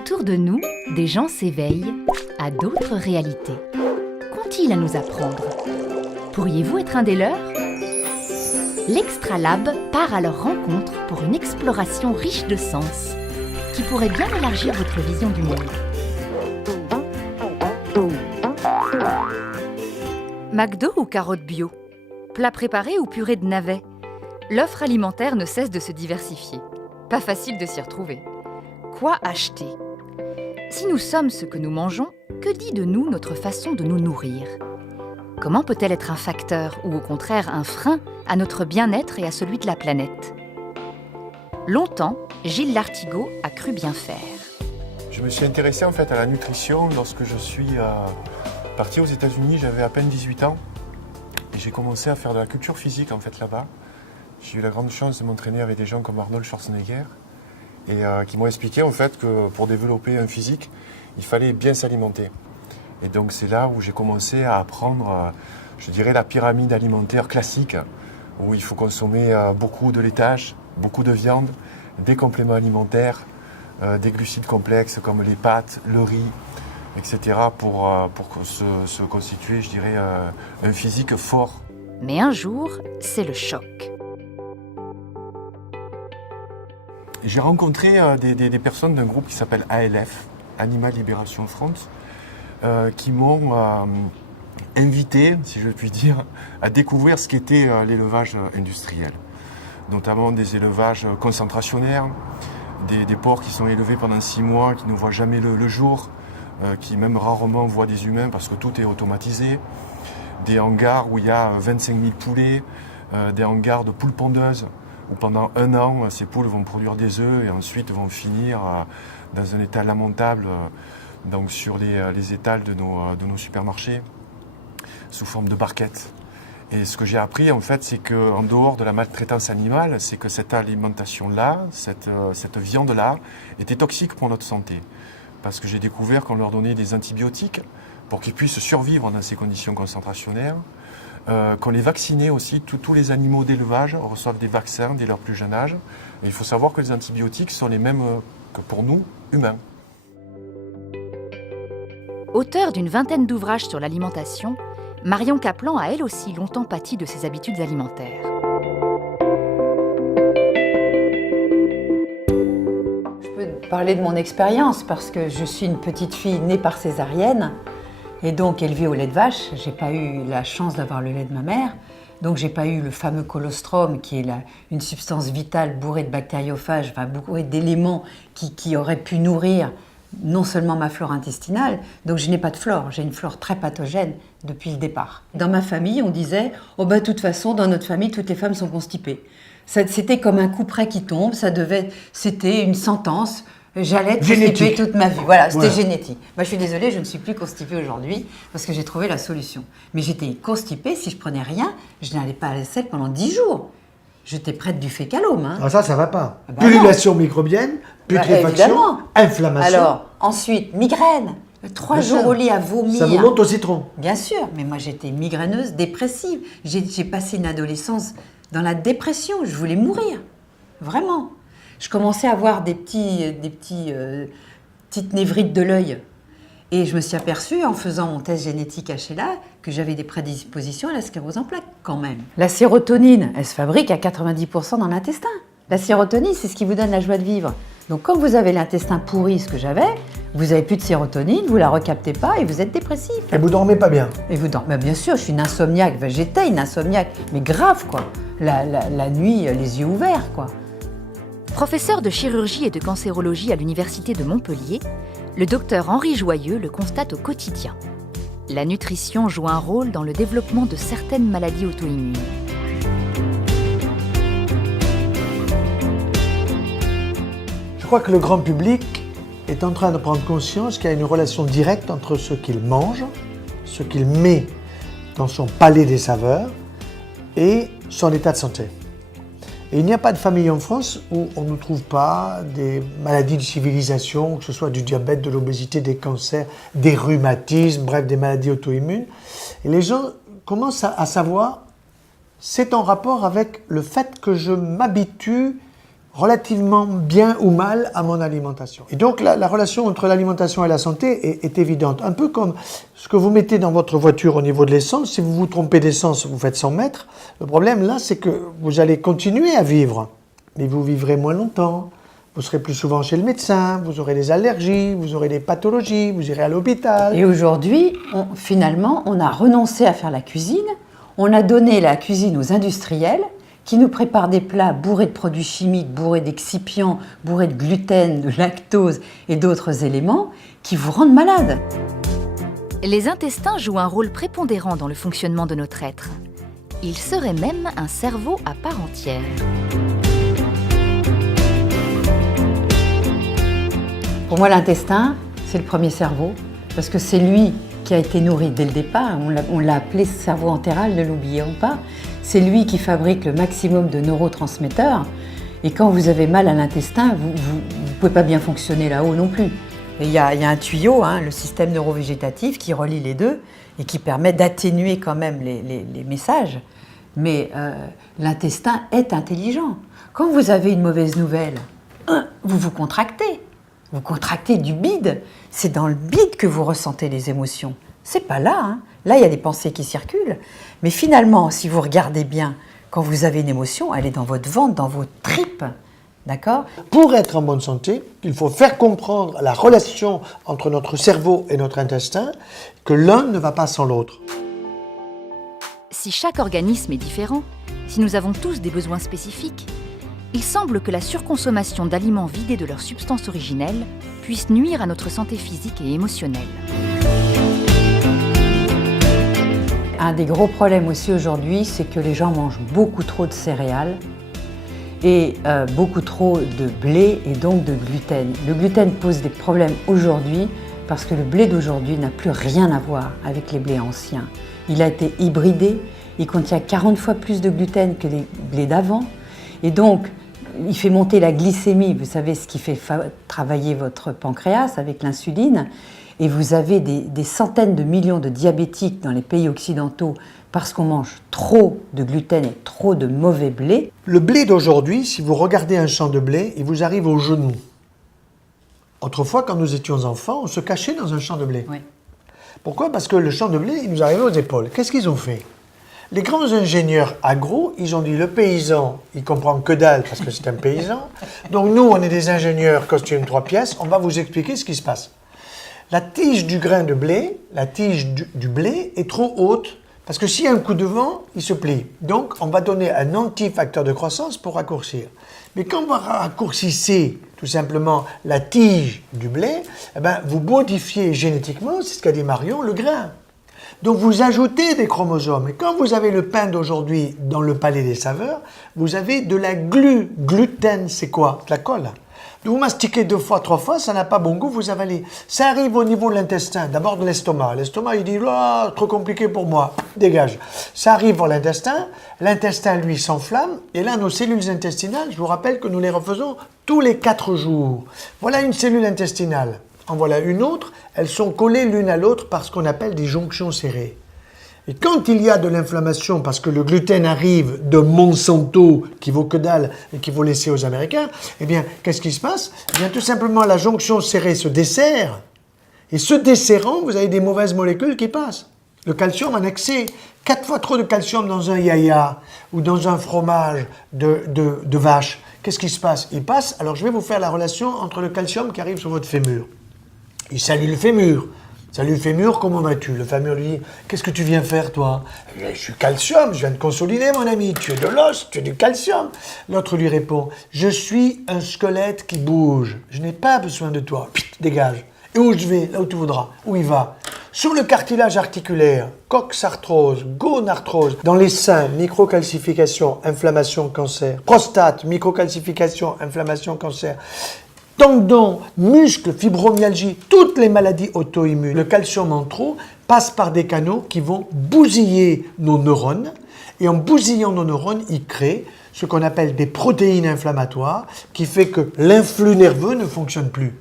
Autour de nous, des gens s'éveillent à d'autres réalités. Qu'ont-ils à nous apprendre? Pourriez-vous être un des leurs? L'Extra Lab part à leur rencontre pour une exploration riche de sens qui pourrait bien élargir votre vision du monde. McDo ou carottes bio? Plat préparé ou purée de navets? L'offre alimentaire ne cesse de se diversifier. Pas facile de s'y retrouver. Quoi acheter? Si nous sommes ce que nous mangeons, que dit de nous notre façon de nous nourrir? Comment peut-elle être un facteur ou au contraire un frein à notre bien-être et à celui de la planète? Longtemps, Gilles Lartigot a cru bien faire. Je me suis intéressé en fait à la nutrition lorsque je suis parti aux États-Unis. J'avais à peine 18 ans et j'ai commencé à faire de la culture physique en fait là-bas. J'ai eu la grande chance de m'entraîner avec des gens comme Arnold Schwarzenegger et qui m'ont expliqué en fait que pour développer un physique, il fallait bien s'alimenter. Et donc c'est là où j'ai commencé à apprendre, je dirais, la pyramide alimentaire classique, où il faut consommer beaucoup de laitage, beaucoup de viande, des compléments alimentaires, des glucides complexes comme les pâtes, le riz, etc. pour se constituer, je dirais, un physique fort. Mais un jour, c'est le choc. J'ai rencontré des personnes d'un groupe qui s'appelle ALF, Animal Liberation Front, qui m'ont invité, si je puis dire, à découvrir ce qu'était l'élevage industriel. Notamment des élevages concentrationnaires, des porcs qui sont élevés pendant 6 mois, qui ne voient jamais le jour, qui même rarement voient des humains parce que tout est automatisé, des hangars où il y a 25 000 poulets, des hangars de poules pondeuses, où pendant 1 an, ces poules vont produire des œufs et ensuite vont finir dans un état lamentable donc sur les étals de nos supermarchés, sous forme de barquettes. Et ce que j'ai appris, en fait, c'est qu'en dehors de la maltraitance animale, c'est que cette alimentation-là, cette viande-là, était toxique pour notre santé. Parce que j'ai découvert qu'on leur donnait des antibiotiques pour qu'ils puissent survivre dans ces conditions concentrationnaires, qu'on les vaccinait aussi, tous les animaux d'élevage reçoivent des vaccins dès leur plus jeune âge. Et il faut savoir que les antibiotiques sont les mêmes que pour nous, humains. Auteure d'une vingtaine d'ouvrages sur l'alimentation, Marion Kaplan a elle aussi longtemps pâti de ses habitudes alimentaires. Je peux parler de mon expérience parce que je suis une petite fille née par césarienne et donc élevée au lait de vache. J'ai pas eu la chance d'avoir le lait de ma mère, donc j'ai pas eu le fameux colostrum qui est une substance vitale bourrée de bactériophages, enfin bourrée d'éléments qui auraient pu nourrir non seulement ma flore intestinale, donc je n'ai pas de flore, j'ai une flore très pathogène depuis le départ. Dans ma famille, on disait « Oh bah de toute façon, dans notre famille, toutes les femmes sont constipées ». C'était comme un coup près qui tombe, c'était une sentence, j'allais être constipée toute ma vie. Voilà, c'était génétique. Moi je suis désolée, je ne suis plus constipée aujourd'hui parce que j'ai trouvé la solution. Mais j'étais constipée, si je prenais rien, je n'allais pas à la selle pendant 10 jours. J'étais prête du fécalome. Hein. Ah ça va pas. Ah bah Pullulation microbienne, putréfaction, inflammation. Alors, ensuite, migraine. 3 jours au lit à vomir. Ça vous monte au citron. Bien sûr, mais moi j'étais migraineuse, dépressive. J'ai passé une adolescence dans la dépression, je voulais mourir. Vraiment. Je commençais à avoir des petites névrites de l'œil. Et je me suis aperçue, en faisant mon test génétique HLA, que j'avais des prédispositions à la sclérose en plaques, quand même. La sérotonine, elle se fabrique à 90% dans l'intestin. La sérotonine, c'est ce qui vous donne la joie de vivre. Donc, quand vous avez l'intestin pourri, ce que j'avais, vous n'avez plus de sérotonine, vous ne la recaptez pas et vous êtes dépressif. Et vous dormez pas bien. Et vous dormez, bien sûr, je suis une insomniaque. Ben, j'étais une insomniaque, mais grave, quoi. La nuit, les yeux ouverts, quoi. Professeur de chirurgie et de cancérologie à l'Université de Montpellier, le docteur Henri Joyeux le constate au quotidien. La nutrition joue un rôle dans le développement de certaines maladies auto-immunes. Je crois que le grand public est en train de prendre conscience qu'il y a une relation directe entre ce qu'il mange, ce qu'il met dans son palais des saveurs et son état de santé. Et il n'y a pas de famille en France où on ne trouve pas des maladies de civilisation, que ce soit du diabète, de l'obésité, des cancers, des rhumatismes, bref, des maladies auto-immunes. Et les gens commencent à savoir, c'est en rapport avec le fait que je m'habitue relativement bien ou mal à mon alimentation. Et donc la relation entre l'alimentation et la santé est évidente. Un peu comme ce que vous mettez dans votre voiture au niveau de l'essence. Si vous vous trompez d'essence, vous faites 100 mètres. Le problème là, c'est que vous allez continuer à vivre, mais vous vivrez moins longtemps. Vous serez plus souvent chez le médecin, vous aurez des allergies, vous aurez des pathologies, vous irez à l'hôpital. Et aujourd'hui, finalement, on a renoncé à faire la cuisine. On a donné la cuisine aux industriels qui nous préparent des plats bourrés de produits chimiques, bourrés d'excipients, bourrés de gluten, de lactose et d'autres éléments qui vous rendent malade. Les intestins jouent un rôle prépondérant dans le fonctionnement de notre être. Ils seraient même un cerveau à part entière. Pour moi, l'intestin, c'est le premier cerveau, parce que c'est lui qui a été nourri dès le départ. On l'a appelé cerveau entéral, ne l'oublions pas. C'est lui qui fabrique le maximum de neurotransmetteurs. Et quand vous avez mal à l'intestin, vous ne pouvez pas bien fonctionner là-haut non plus. Et il y a un tuyau, le système neurovégétatif, qui relie les deux et qui permet d'atténuer quand même les messages. Mais l'intestin est intelligent. Quand vous avez une mauvaise nouvelle, vous vous contractez. Vous contractez du bide. C'est dans le bide que vous ressentez les émotions. C'est pas là. Là, il y a des pensées qui circulent. Mais finalement, si vous regardez bien, quand vous avez une émotion, elle est dans votre ventre, dans vos tripes. D'accord ? Pour être en bonne santé, il faut faire comprendre la relation entre notre cerveau et notre intestin, que l'un ne va pas sans l'autre. Si chaque organisme est différent, si nous avons tous des besoins spécifiques, il semble que la surconsommation d'aliments vidés de leur substance originelle puisse nuire à notre santé physique et émotionnelle. Un des gros problèmes aussi aujourd'hui, c'est que les gens mangent beaucoup trop de céréales et beaucoup trop de blé et donc de gluten. Le gluten pose des problèmes aujourd'hui parce que le blé d'aujourd'hui n'a plus rien à voir avec les blés anciens. Il a été hybridé, il contient 40 fois plus de gluten que les blés d'avant et donc il fait monter la glycémie, vous savez ce qui fait travailler votre pancréas avec l'insuline. Et vous avez des centaines de millions de diabétiques dans les pays occidentaux parce qu'on mange trop de gluten et trop de mauvais blé. Le blé d'aujourd'hui, si vous regardez un champ de blé, il vous arrive aux genoux. Autrefois, quand nous étions enfants, on se cachait dans un champ de blé. Oui. Pourquoi ? Parce que le champ de blé, il nous arrivait aux épaules. Qu'est-ce qu'ils ont fait ? Les grands ingénieurs agro, ils ont dit le paysan, il comprend que dalle parce que c'est un paysan. Donc nous, on est des ingénieurs costume 3 pièces, on va vous expliquer ce qui se passe. La tige du grain de blé, la tige du blé est trop haute parce que s'il y a un coup de vent, il se plie. Donc, on va donner un anti-facteur de croissance pour raccourcir. Mais quand vous raccourcissez tout simplement la tige du blé, vous modifiez génétiquement, c'est ce qu'a dit Marion, le grain. Donc, vous ajoutez des chromosomes. Et quand vous avez le pain d'aujourd'hui dans le palais des saveurs, vous avez de la gluten, c'est quoi ? De la colle. Vous mastiquez 2 fois, 3 fois, ça n'a pas bon goût, vous avalez. Ça arrive au niveau de l'intestin, d'abord de l'estomac. L'estomac, il dit « trop compliqué pour moi, dégage ». Ça arrive à l'intestin, lui, s'enflamme. Et là, nos cellules intestinales, je vous rappelle que nous les refaisons tous les 4 jours. Voilà une cellule intestinale. En voilà une autre. Elles sont collées l'une à l'autre par ce qu'on appelle des jonctions serrées. Et quand il y a de l'inflammation, parce que le gluten arrive de Monsanto, qui vaut que dalle et qui vaut laisser aux Américains, eh bien, qu'est-ce qui se passe ? Eh bien, tout simplement, la jonction serrée se desserre. Et se desserrant, vous avez des mauvaises molécules qui passent. Le calcium en excès. 4 fois trop de calcium dans un yaya ou dans un fromage de vache. Qu'est-ce qui se passe ? Il passe. Alors, je vais vous faire la relation entre le calcium qui arrive sur votre fémur. Il salue le fémur. Salut le fémur, comment vas-tu ? Le fémur lui dit, qu'est-ce que tu viens faire toi ? Je suis calcium, je viens de consolider mon ami, tu es de l'os, tu es du calcium. L'autre lui répond, je suis un squelette qui bouge, je n'ai pas besoin de toi, pit, dégage. Et où je vais ? Là où tu voudras. Où il va ? Sur le cartilage articulaire, coxarthrose, gonarthrose. Dans les seins, microcalcification, inflammation, cancer. Prostate, microcalcification, inflammation, cancer. Tendons, muscles, fibromyalgie, toutes les maladies auto-immunes. Le calcium en trop passe par des canaux qui vont bousiller nos neurones. Et en bousillant nos neurones, il crée ce qu'on appelle des protéines inflammatoires qui fait que l'influx nerveux ne fonctionne plus.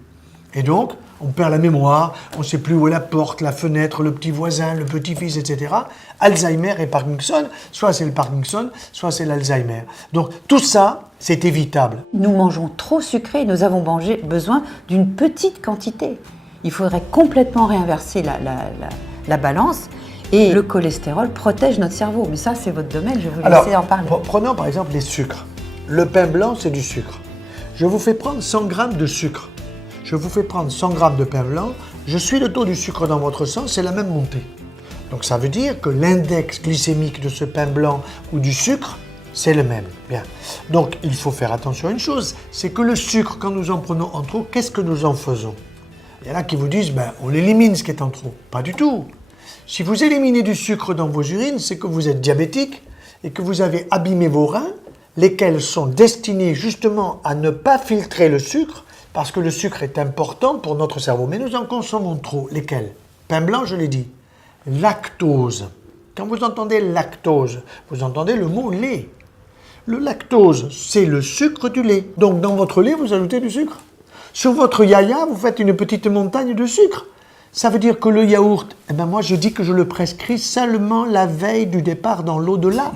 Et donc, on perd la mémoire, on ne sait plus où est la porte, la fenêtre, le petit voisin, le petit-fils, etc. Alzheimer et Parkinson, soit c'est le Parkinson, soit c'est l'Alzheimer. Donc tout ça, c'est évitable. Nous mangeons trop sucré, nous avons besoin d'une petite quantité. Il faudrait complètement réinverser la balance et le cholestérol protège notre cerveau. Mais ça, c'est votre domaine, je vais vous laisser en parler. Prenons par exemple les sucres. Le pain blanc, c'est du sucre. Je vous fais prendre 100 grammes de sucre. Je vous fais prendre 100 grammes de pain blanc. Je suis le taux du sucre dans votre sang, c'est la même montée. Donc ça veut dire que l'index glycémique de ce pain blanc ou du sucre, c'est le même. Bien. Donc il faut faire attention à une chose, c'est que le sucre, quand nous en prenons en trop, qu'est-ce que nous en faisons? Il y en a qui vous disent, on élimine ce qui est en trop. Pas du tout. Si vous éliminez du sucre dans vos urines, c'est que vous êtes diabétique et que vous avez abîmé vos reins, lesquels sont destinés justement à ne pas filtrer le sucre, parce que le sucre est important pour notre cerveau. Mais nous en consommons trop. Lesquels? Pain blanc, je l'ai dit. Lactose. Quand vous entendez lactose, vous entendez le mot lait. Le lactose, c'est le sucre du lait. Donc dans votre lait, vous ajoutez du sucre. Sur votre yaya, vous faites une petite montagne de sucre. Ça veut dire que le yaourt, moi je dis que je le prescris seulement la veille du départ dans l'au-delà.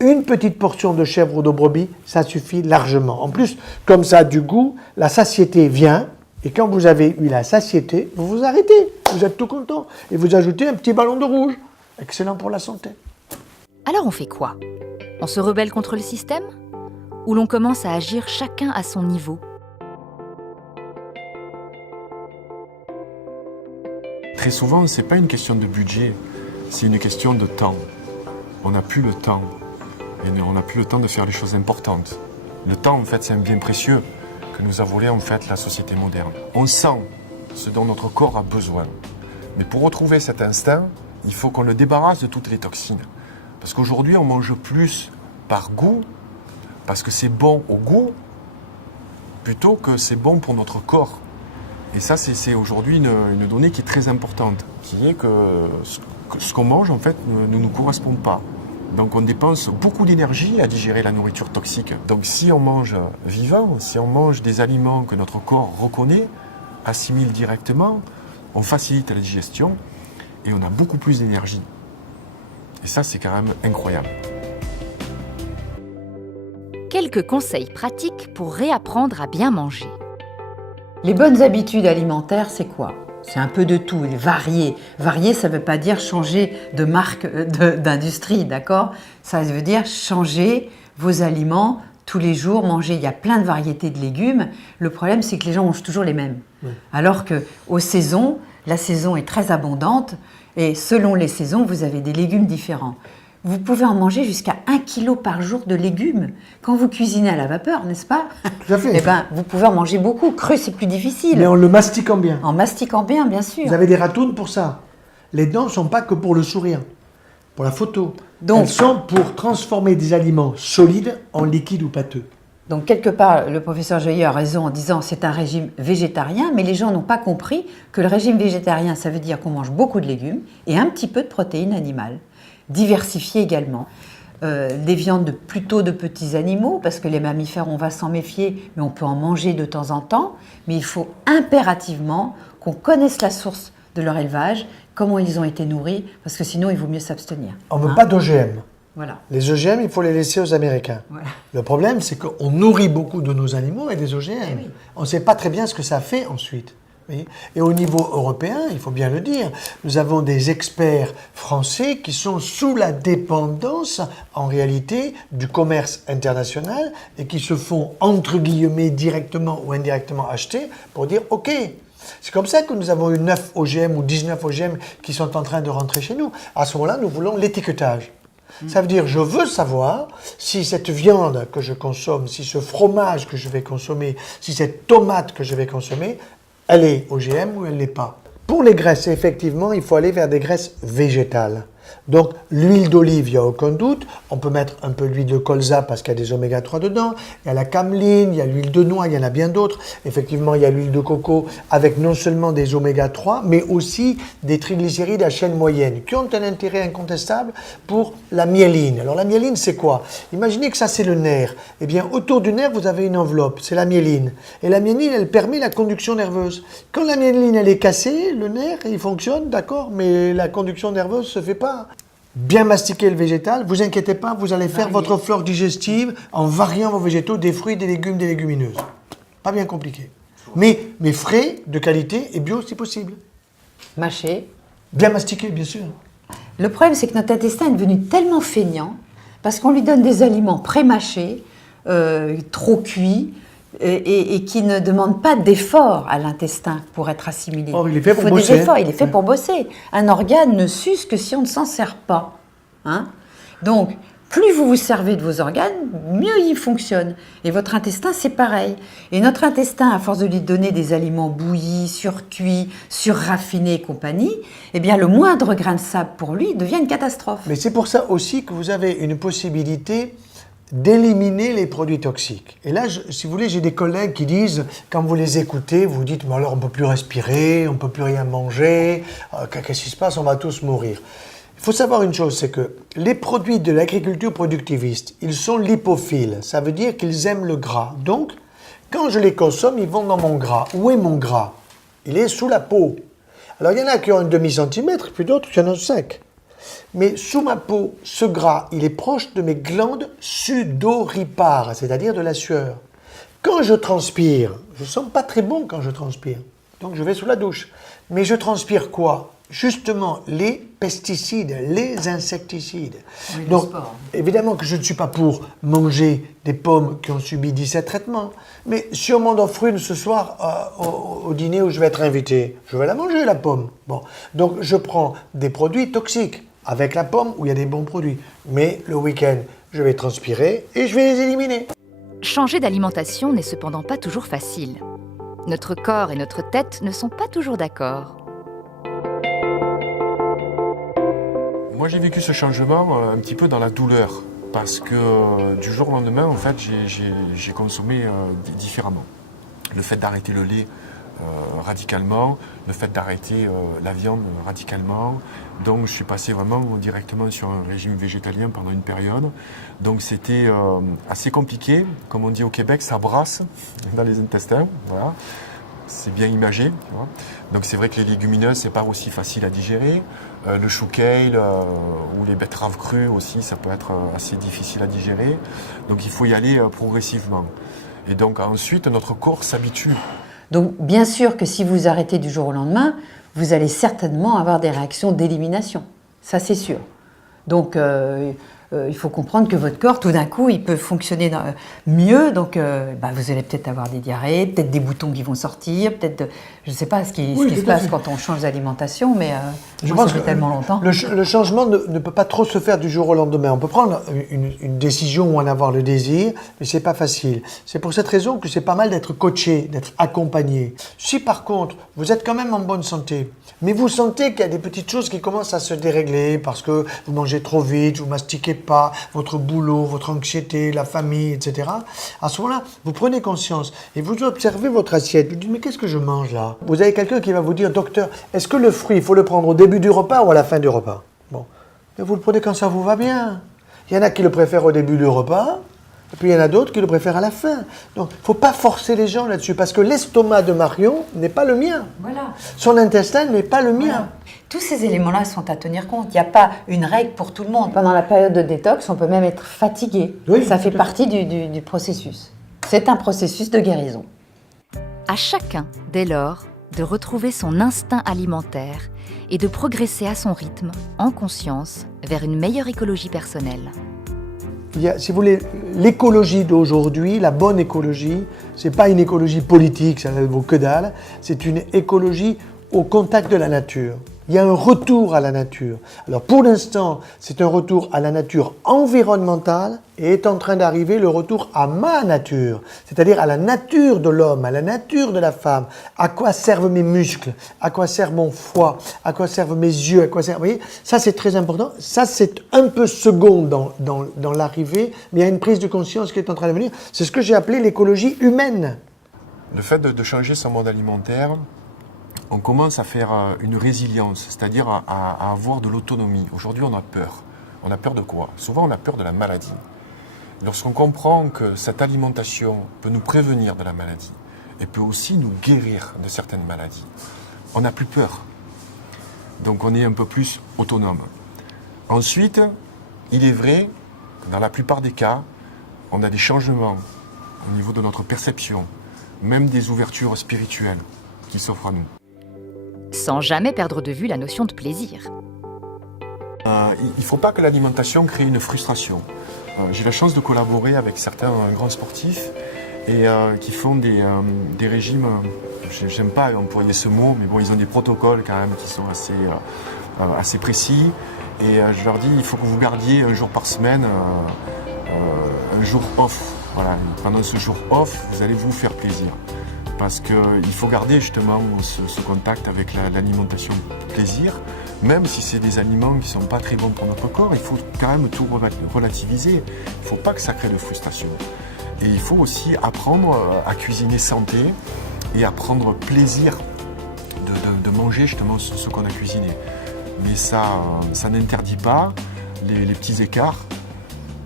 Une petite portion de chèvre ou de brebis, ça suffit largement. En plus, comme ça a du goût, la satiété vient. Et quand vous avez eu la satiété, vous vous arrêtez. Vous êtes tout content. Et vous ajoutez un petit ballon de rouge. Excellent pour la santé. Alors on fait quoi? On se rebelle contre le système? Ou l'on commence à agir chacun à son niveau? Très souvent, ce n'est pas une question de budget, c'est une question de temps. On n'a plus le temps. Et on n'a plus le temps de faire les choses importantes. Le temps, en fait, c'est un bien précieux que nous a volé, en fait, la société moderne. On sent ce dont notre corps a besoin. Mais pour retrouver cet instinct, il faut qu'on le débarrasse de toutes les toxines. Parce qu'aujourd'hui, on mange plus par goût, parce que c'est bon au goût, plutôt que c'est bon pour notre corps. Et ça, c'est aujourd'hui une donnée qui est très importante, qui est que ce qu'on mange, en fait, ne nous correspond pas. Donc on dépense beaucoup d'énergie à digérer la nourriture toxique. Donc si on mange vivant, si on mange des aliments que notre corps reconnaît, assimile directement, on facilite la digestion et on a beaucoup plus d'énergie. Et ça, c'est quand même incroyable. Quelques conseils pratiques pour réapprendre à bien manger. Les bonnes habitudes alimentaires, c'est quoi? C'est un peu de tout, varier. Varier, ça ne veut pas dire changer de marque d'industrie, d'accord? Ça veut dire changer vos aliments tous les jours, manger. Il y a plein de variétés de légumes. Le problème, c'est que les gens mangent toujours les mêmes. Oui. Alors qu'aux saisons, la saison est très abondante et selon les saisons, vous avez des légumes différents. Vous pouvez en manger jusqu'à 1 kg par jour de légumes. Quand vous cuisinez à la vapeur, n'est-ce pas? Tout à fait. Eh bien, vous pouvez en manger beaucoup. Cru, c'est plus difficile. Mais en le mastiquant bien. En mastiquant bien sûr. Vous avez des ratounes pour ça. Les dents ne sont pas que pour le sourire, pour la photo. Donc, elles sont pour transformer des aliments solides en liquides ou pâteux. Donc, quelque part, le professeur Joyeux a raison en disant que c'est un régime végétarien, mais les gens n'ont pas compris que le régime végétarien, ça veut dire qu'on mange beaucoup de légumes et un petit peu de protéines animales. Diversifier également. Des viandes plutôt de petits animaux, parce que les mammifères, on va s'en méfier, mais on peut en manger de temps en temps. Mais il faut impérativement qu'on connaisse la source de leur élevage, comment ils ont été nourris, parce que sinon, il vaut mieux s'abstenir. On ne veut pas d'OGM. Voilà. Les OGM, il faut les laisser aux Américains. Voilà. Le problème, c'est qu'on nourrit beaucoup de nos animaux avec des OGM. Oui. On ne sait pas très bien ce que ça fait ensuite. Et au niveau européen, il faut bien le dire, nous avons des experts français qui sont sous la dépendance, en réalité, du commerce international et qui se font, entre guillemets, directement ou indirectement acheter pour dire « OK ». C'est comme ça que nous avons eu 9 OGM ou 19 OGM qui sont en train de rentrer chez nous. À ce moment-là, nous voulons l'étiquetage. Ça veut dire, je veux savoir si cette viande que je consomme, si ce fromage que je vais consommer, si cette tomate que je vais consommer, elle est OGM ou elle ne l'est pas. Pour les graisses, effectivement, il faut aller vers des graisses végétales. Donc l'huile d'olive, il n'y a aucun doute. On peut mettre un peu d'huile de colza parce qu'il y a des oméga 3 dedans. Il y a la cameline, il y a l'huile de noix, il y en a bien d'autres. Effectivement, il y a l'huile de coco avec non seulement des oméga 3, mais aussi des triglycérides à chaîne moyenne qui ont un intérêt incontestable pour la myéline. Alors la myéline, c'est quoi? Imaginez que ça, c'est le nerf. Eh bien, autour du nerf, vous avez une enveloppe, c'est la myéline. Et la myéline, elle permet la conduction nerveuse. Quand la myéline, elle est cassée, le nerf, il fonctionne, d'accord, mais la conduction nerveuse ne se fait pas. Bien mastiquer le végétal, vous inquiétez pas, vous allez faire votre flore digestive en variant vos végétaux, des fruits, des légumes, des légumineuses. Pas bien compliqué. Mais frais, de qualité et bio si possible. Mâcher. Bien mastiqué, bien sûr. Le problème, c'est que notre intestin est devenu tellement feignant parce qu'on lui donne des aliments pré-mâchés, trop cuits, et qui ne demandent pas d'effort à l'intestin pour être assimilé. Or, il est fait pour faut bosser. des efforts, il est fait pour bosser. Un organe ne s'use que si on ne s'en sert pas. Hein? Donc, plus vous vous servez de vos organes, mieux ils fonctionnent. Et votre intestin, c'est pareil. Et notre intestin, à force de lui donner des aliments bouillis, surcuits, surraffinés et compagnie, eh bien, le moindre grain de sable pour lui devient une catastrophe. Mais c'est pour ça aussi que vous avez une possibilité d'éliminer les produits toxiques. Et là, si vous voulez, j'ai des collègues qui disent, quand vous les écoutez, vous dites, mais alors on ne peut plus respirer, on ne peut plus rien manger, qu'est-ce qui se passe, on va tous mourir. Il faut savoir une chose, c'est que les produits de l'agriculture productiviste, ils sont lipophiles, ça veut dire qu'ils aiment le gras. Donc, quand je les consomme, ils vont dans mon gras. Où est mon gras? Il est sous la peau. Alors, il y en a qui ont un demi-centimètre, puis d'autres qui en ont 5. Mais sous ma peau, ce gras, il est proche de mes glandes sudoripares, c'est-à-dire de la sueur. Quand je transpire, je ne sens pas très bon quand je transpire, donc je vais sous la douche. Mais je transpire quoi? Justement, les pesticides, les insecticides. Oui, le donc, sport. évidemment que je ne suis pas pour manger des pommes qui ont subi 17 traitements, mais si on m'en offre une ce soir au dîner où je vais être invité, je vais la manger, la pomme. Bon. Donc, je prends des produits toxiques avec la pomme où il y a des bons produits. Mais le week-end, je vais transpirer et je vais les éliminer. Changer d'alimentation n'est cependant pas toujours facile. Notre corps et notre tête ne sont pas toujours d'accord. Moi, j'ai vécu ce changement un petit peu dans la douleur, parce que du jour au lendemain, en fait, j'ai consommé différemment. Le fait d'arrêter le lait radicalement, le fait d'arrêter la viande radicalement. Donc, je suis passé vraiment directement sur un régime végétalien pendant une période. Donc, c'était assez compliqué. Comme on dit au Québec, ça brasse dans les intestins. Voilà. C'est bien imagé. Tu vois. Donc, c'est vrai que les légumineuses, c'est pas aussi facile à digérer. Le chou kale ou les betteraves crues aussi, ça peut être assez difficile à digérer. Donc, il faut y aller progressivement. Et donc, ensuite, notre corps s'habitue. Donc, bien sûr que si vous arrêtez du jour au lendemain, vous allez certainement avoir des réactions d'élimination. Ça, c'est sûr. Donc, il faut comprendre que votre corps, tout d'un coup, il peut fonctionner mieux. Donc, vous allez peut-être avoir des diarrhées, peut-être des boutons qui vont sortir, peut-être, je ne sais pas ce qui se passe quand on change d'alimentation, mais Je moi, pense ça fait que tellement longtemps. Le changement ne peut pas trop se faire du jour au lendemain. On peut prendre une décision ou en avoir le désir, mais c'est pas facile. C'est pour cette raison que c'est pas mal d'être coaché, d'être accompagné. Si par contre, vous êtes quand même en bonne santé, mais vous sentez qu'il y a des petites choses qui commencent à se dérégler parce que vous mangez trop vite, vous mastiquez pas, votre boulot, votre anxiété, la famille, etc. À ce moment-là, vous prenez conscience et vous observez votre assiette. Vous dites, mais qu'est-ce que je mange là? Vous avez quelqu'un qui va vous dire, docteur, est-ce que le fruit, il faut le prendre au début du repas ou à la fin du repas? Bon, mais vous le prenez quand ça vous va bien. Il y en a qui le préfèrent au début du repas, et puis il y en a d'autres qui le préfèrent à la fin. Donc, il ne faut pas forcer les gens là-dessus, parce que l'estomac de Marion n'est pas le mien. Voilà. Son intestin n'est pas le mien. Voilà. Tous ces éléments-là sont à tenir compte. Il n'y a pas une règle pour tout le monde. Pendant la période de détox, on peut même être fatigué. Oui, ça fait tout à partie du processus. C'est un processus de guérison. À chacun, dès lors, de retrouver son instinct alimentaire et de progresser à son rythme, en conscience, vers une meilleure écologie personnelle. Il y a, si vous voulez, l'écologie d'aujourd'hui, la bonne écologie, c'est pas une écologie politique, ça ne vaut que dalle, c'est une écologie au contact de la nature. Il y a un retour à la nature. Alors pour l'instant, c'est un retour à la nature environnementale et est en train d'arriver le retour à ma nature, c'est-à-dire à la nature de l'homme, à la nature de la femme. À quoi servent mes muscles? À quoi sert mon foie? À quoi servent mes yeux? À quoi servent... Vous voyez, ça c'est très important. Ça c'est un peu second dans l'arrivée, mais il y a une prise de conscience qui est en train de venir. C'est ce que j'ai appelé l'écologie humaine. Le fait de changer son mode alimentaire, on commence à faire une résilience, c'est-à-dire à avoir de l'autonomie. Aujourd'hui, on a peur. On a peur de quoi? Souvent, on a peur de la maladie. Lorsqu'on comprend que cette alimentation peut nous prévenir de la maladie et peut aussi nous guérir de certaines maladies, on n'a plus peur. Donc, on est un peu plus autonome. Ensuite, il est vrai que dans la plupart des cas, on a des changements au niveau de notre perception, même des ouvertures spirituelles qui s'offrent à nous. Sans jamais perdre de vue la notion de plaisir. Il ne faut pas que l'alimentation crée une frustration. J'ai la chance de collaborer avec certains grands sportifs et qui font des régimes, j'aime pas employer ce mot, mais bon, ils ont des protocoles quand même qui sont assez précis. Et je leur dis, il faut que vous gardiez un jour par semaine, un jour off. Voilà. Pendant ce jour off, vous allez vous faire plaisir. Parce qu'il faut garder justement ce contact avec l'alimentation plaisir, même si c'est des aliments qui ne sont pas très bons pour notre corps, il faut quand même tout relativiser. Il ne faut pas que ça crée de frustration. Et il faut aussi apprendre à cuisiner santé et à prendre plaisir de manger justement ce qu'on a cuisiné. Mais ça n'interdit pas les petits écarts.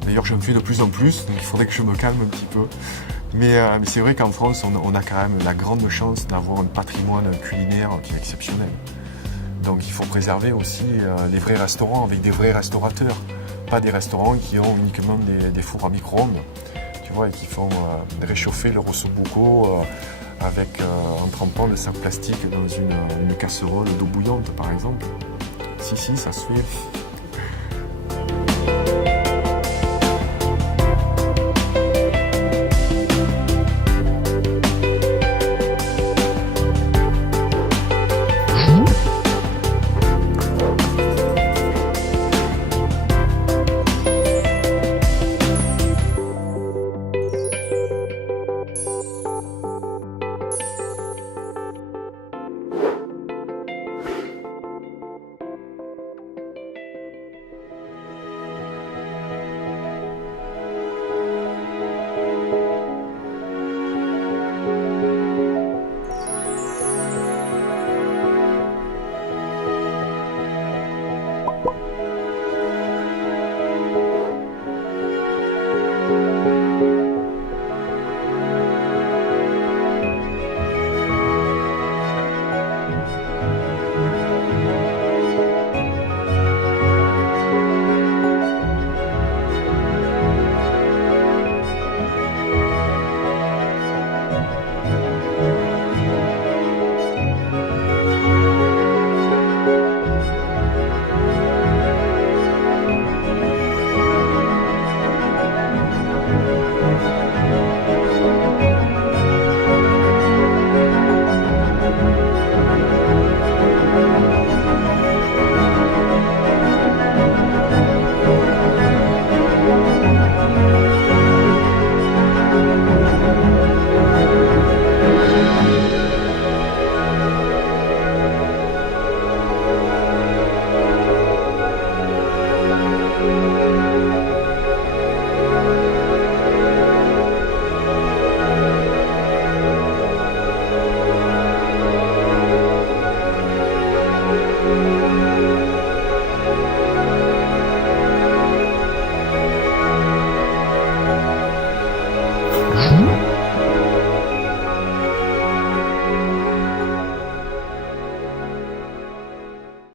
D'ailleurs, j'en fais de plus en plus, donc il faudrait que je me calme un petit peu. Mais c'est vrai qu'en France, on a quand même la grande chance d'avoir un patrimoine culinaire qui est exceptionnel. Donc il faut préserver aussi les vrais restaurants avec des vrais restaurateurs. Pas des restaurants qui ont uniquement des fours à micro-ondes, tu vois, et qui font réchauffer leur ossobuco en trempant le sac plastique dans une casserole d'eau bouillante, par exemple. Si, ça se fait.